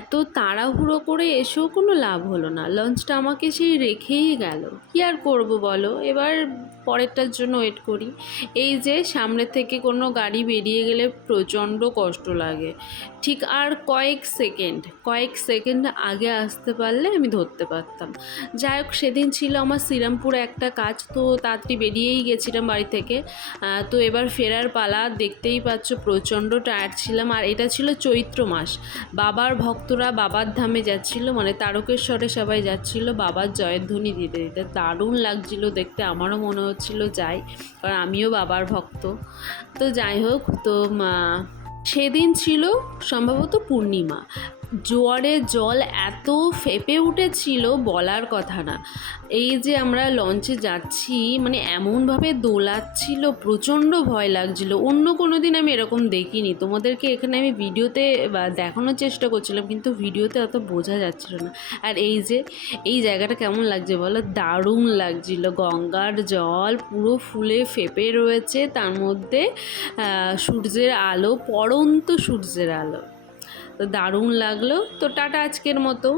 এত তাড়াহুড়ো করে এসেও কোনো লাভ হলো না, লঞ্চটা আমাকে সেই রেখেই গেল। কী আর করবো বলো, এবার পরেরটার জন্য ওয়েট করি। এই যে সামনে থেকে কোনো গাড়ি বেরিয়ে গেলে প্রচণ্ড কষ্ট লাগে। ঠিক আর কয়েক সেকেন্ড আগে আসতে পারলে আমি ধরতে পারতাম। যাই হোক, সেদিন ছিল আমার শ্রীরামপুরে একটা কাজ, তো তাড়াতাড়ি বেরিয়েই গেছিলাম বাড়ি থেকে। তো এবার ফেরার পালা, দেখতেই পাচ্ছ প্রচণ্ড টায়ার্ড ছিলাম। আর এটা ছিল চৈত্র মাস, বাবার ভক্তরা বাবার ধামে যাচ্ছিল, মানে তারকেশ্বরে সবাই যাচ্ছিল বাবার জয়ধ্বনি দিতে দিতে। দারুণ লাগছিল দেখতে, আমারও মনে হচ্ছিল যাই, কারণ আমিও বাবার ভক্ত। তো যাই হোক, তো সেদিন ছিল সম্ভবত পূর্ণিমা। জোয়ারে জল এত ফেঁপে উঠেছিল বলার কথা না। এই যে আমরা লঞ্চে যাচ্ছি, মানে এমনভাবে দোলাচ্ছিল, প্রচণ্ড ভয় লাগছিল। অন্য কোনো দিন আমি এরকম দেখিনি, তোমাদেরকে এখানে আমি ভিডিওতে দেখানোর চেষ্টা করছিলাম, কিন্তু ভিডিওতে অত বোঝা যাচ্ছিল না। আর এই যে এই জায়গাটা কেমন লাগছে বলো, দারুণ লাগছিল। গঙ্গার জল পুরো ফুলে ফেঁপে রয়েছে, তার মধ্যে সূর্যের আলো, পড়ন্ত সূর্যের আলো। তো দারুণ লাগলো। তো টাটা আজকের মতো।